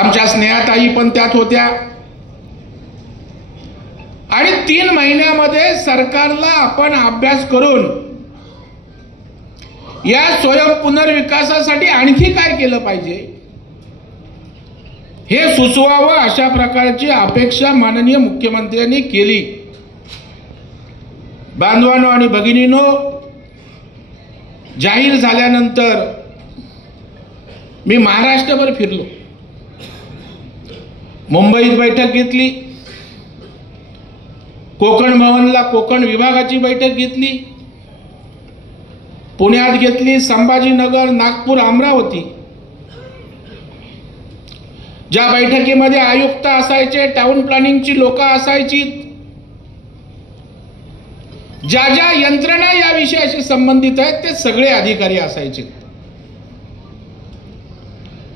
आमच्या स्नेहाताई पण त्यात होत्या आणि 3 महिन्यामध्ये सरकारला आपण अभ्यास करून या स्वयं पुनर्विकासासाठी आणखी काय केलं पाहिजे हे सुचवावं, अशा प्रकारची अपेक्षा माननीय मुख्यमंत्र्यांनी केली। बांधवांनो आणि भगिनींनो, जाहीर झाल्यानंतर मी महाराष्ट्रभर फिरलो, मुंबईत बैठक घेतली, कोकण भवनला कोकण विभागाची बैठक घेतली, पुण्यात घेतली, संभाजीनगर, नागपूर, अमरावती। ज्या बैठकीमध्ये आयुक्त असायचे, टाउन प्लॅनिंगची लोक असायची, ज्या ज्या यंत्रणा या विषयाशी संबंधित आहेत ते सगळे अधिकारी असायचे,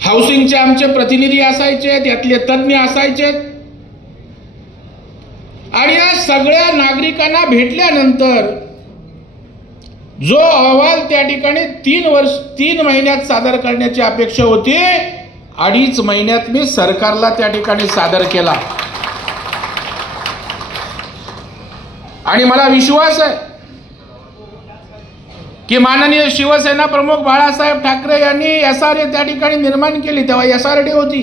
हाऊसिंगचे आमचे प्रतिनिधी असायचे, त्यातले तज्ञ असायचे आणि या सगळ्या नागरिकांना भेटल्यानंतर जो अहवाल त्या ठिकाणी 3 महिन्यात सादर करण्याची अपेक्षा होती, 2.5 महिन्यात मी सरकारला त्या ठिकाणी सादर केला। आणि मला विश्वास आहे की माननीय शिवसेना प्रमुख बाळासाहेब ठाकरे यांनी एसआरए त्या ठिकाणी निर्माण केली, तेव्हा एसआरडी होती।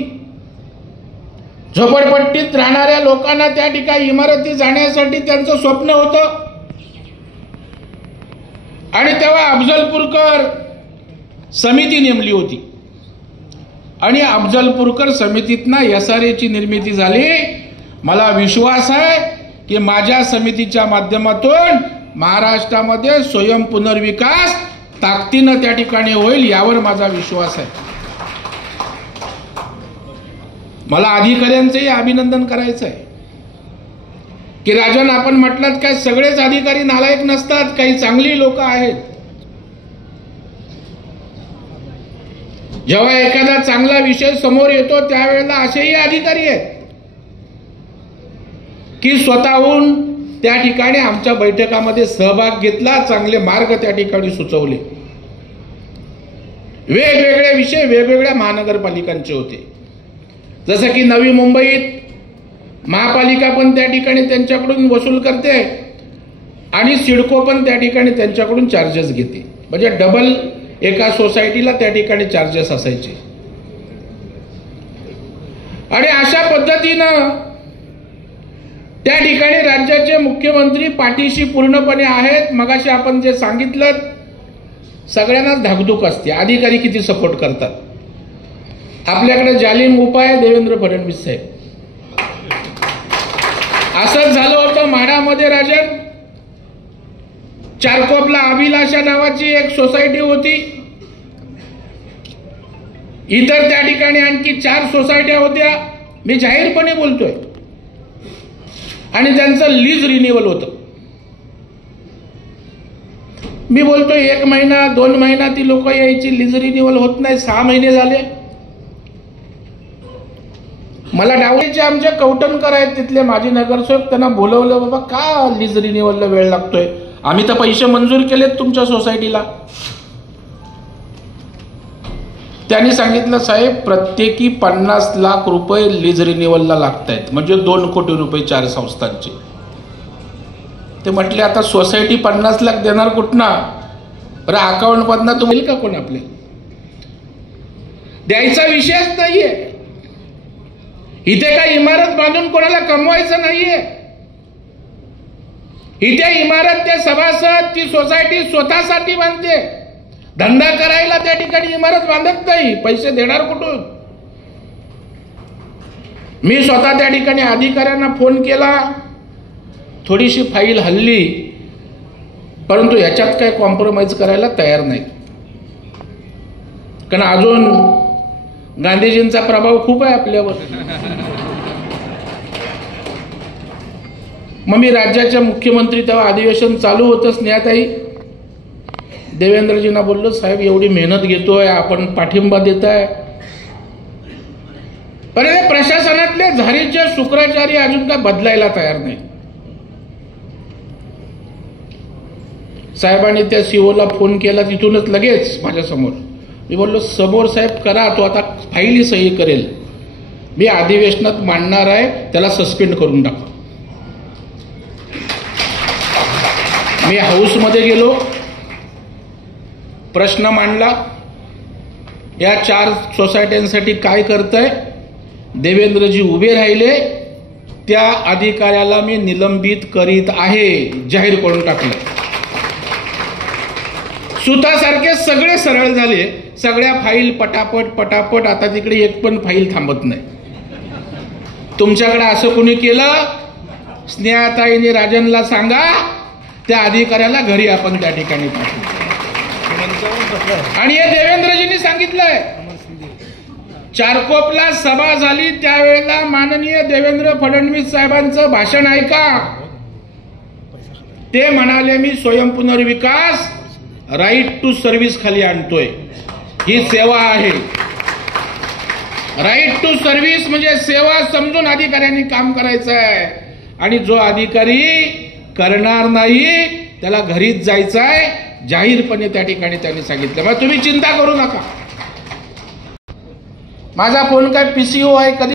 झोपडपट्टीत राहणाऱ्या लोकांना त्या ठिकाणी इमारती जाण्यासाठी त्यांचं स्वप्न होतं आणि तेव्हा अफजलपूरकर समिती नेमली होती आणि अफजलपूरकर समितीतनं एसआरएची निर्मिती झाली। मला विश्वास आहे की माझ्या समितीच्या माध्यमातून महाराष्ट्रामध्ये स्वयं पुनर्विकास ताकदीनं त्या ठिकाणी होईल, यावर माझा विश्वास आहे। मला अधिकाऱ्यांचंही अभिनंदन करायचं आहे की राजन, आपण म्हटलात काय सगळेच अधिकारी नालायक नसतात, काही चांगली लोक आहेत। जेव्हा एखादा चांगला विषय समोर येतो त्यावेळेला असेही अधिकारी आहेत की स्वतःहून त्या ठिकाणी आमच्या बैठकामध्ये सहभाग घेतला, चांगले मार्ग त्या ठिकाणी सुचवले। वेगवेगळे विषय वेगवेगळ्या महानगरपालिकांचे होते, जसं की नवी मुंबईत महापालिका पण त्या ठिकाणी त्यांच्याकडून वसूल करते आणि सिडको पण त्या ठिकाणी त्यांच्याकडून चार्जेस घेते, म्हणजे डबल एका सोसायटीला त्या ठिकाणी चार्जेस असायचे। आणि अशा पद्धतीनं त्या ठिकाणी राज्याचे मुख्यमंत्री पाठीशी पूर्णपणे आहेत। मगाशी आपण जे सांगितलं, सगळ्यांनाच धाकधूक असते अधिकारी किती सपोर्ट करतात। आपल्याकडे जालिम उपाय देवेंद्र फडणवीस साहेब। असंच झालं होतं म्हाडामध्ये राजन, चारकोपला अभिलाषा नावाची एक सोसायटी होती, इतर त्या ठिकाणी आणखी 4 सोसायट्या होत्या, मी जाहीरपणे बोलतोय, आणि त्यांचं लीज रिन्युअल होतं। मी बोलतोय 1 महिना 2 महिना ती लोक यायची, लीज रिन्युअल होत नाही, 6 महिने झाले। मला डावळीचे आमचे कौटणकर आहेत तिथले माजी नगरसेवक, त्यांना बोलवलं, बाबा का लीज रिन्युअलला वेळ लागतोय, आम्ही तर पैसे मंजूर केलेत तुमच्या सोसायटीला। त्यांनी सांगितलं, साहेब प्रत्येकी 50 लाख रुपये लीज रिन्युअलला लागतायत, म्हणजे 2 कोटी रुपये 4 संस्थांचे। ते म्हटले आता सोसायटी 50 लाख देणार कुठना, बरं अकाउंट मधनं तुम्ही का कोण आपले द्यायचा विषयच नाहीये। इथे काही इमारत बांधून कोणाला कमवायचं नाहीये, इथे इमारत ते सभासद ती सोसायटी स्वतःसाठी बांधते, धंदा करायला त्या ठिकाणी इमारत बांधत नाही, पैसे देणार कुठून। मी स्वतः त्या ठिकाणी अधिकाऱ्यांना फोन केला, थोडीशी फाईल हल्ली, परंतु याच्यात काय कॉम्प्रोमाइज करायला तयार नाही, कारण अजून गांधीजींचा प्रभाव खूप आहे आपल्यावर। मग मी राज्याचे मुख्यमंत्री, तेव्हा अधिवेशन चालू होतं, स्नेहाताई देवेंद्रजींना बोललो, साहेब एवढी मेहनत घेतोय आपण, पाठिंबा देताय, पण प्रशासनातले झारीचे शुक्राचारी अजून काय बदलायला तयार नाही। साहेबांनी त्या सीओला फोन केला तिथूनच लगेच माझ्या समोर, मी बोललो समोर साहेब करा, तो आता फाईली सही करेल, मी अधिवेशनात मांडणार आहे, त्याला सस्पेंड करून टाका. मी हाऊसमध्ये गेलो, प्रश्न मांडला, या 4 सोसायट्यांसाठी काय करताय. देवेंद्रजी उभे राहिले, त्या अधिकाऱ्याला मी निलंबित करीत आहे जाहीर करून टाकलं. सुतासारखे सगळे सरळ झाले, सगळ्या फाईल पटापट पटापट. आता तिकडे एक पण फाईल थांबत नाही. तुमच्याकडे असं कोणी केलं, स्नेहाताईने राजनला सांगा, त्या अधिकाऱ्याला घरी आपण त्या ठिकाणी पाठवू. आणि हे देवेंद्रजींनी सांगितलंय. चारकोपला सभा झाली त्यावेळेला माननीय देवेंद्र फडणवीस साहेबांचं भाषण ऐका. ते म्हणाले, मी स्वयंपुनर्विकास राईट टू सर्व्हिस खाली आणतोय. ही सेवा आहे. राईट टू सर्व्हिस म्हणजे सेवा समजून अधिकाऱ्यांनी काम करायचं आहे. आणि जो अधिकारी करणार नाही त्याला घरीच जायचं आहे, जाहीरपणे त्या ठिकाणी त्यांनी सांगितलं. मग तुम्ही चिंता करू नका. माझा फोन काय PCO आहे, कधी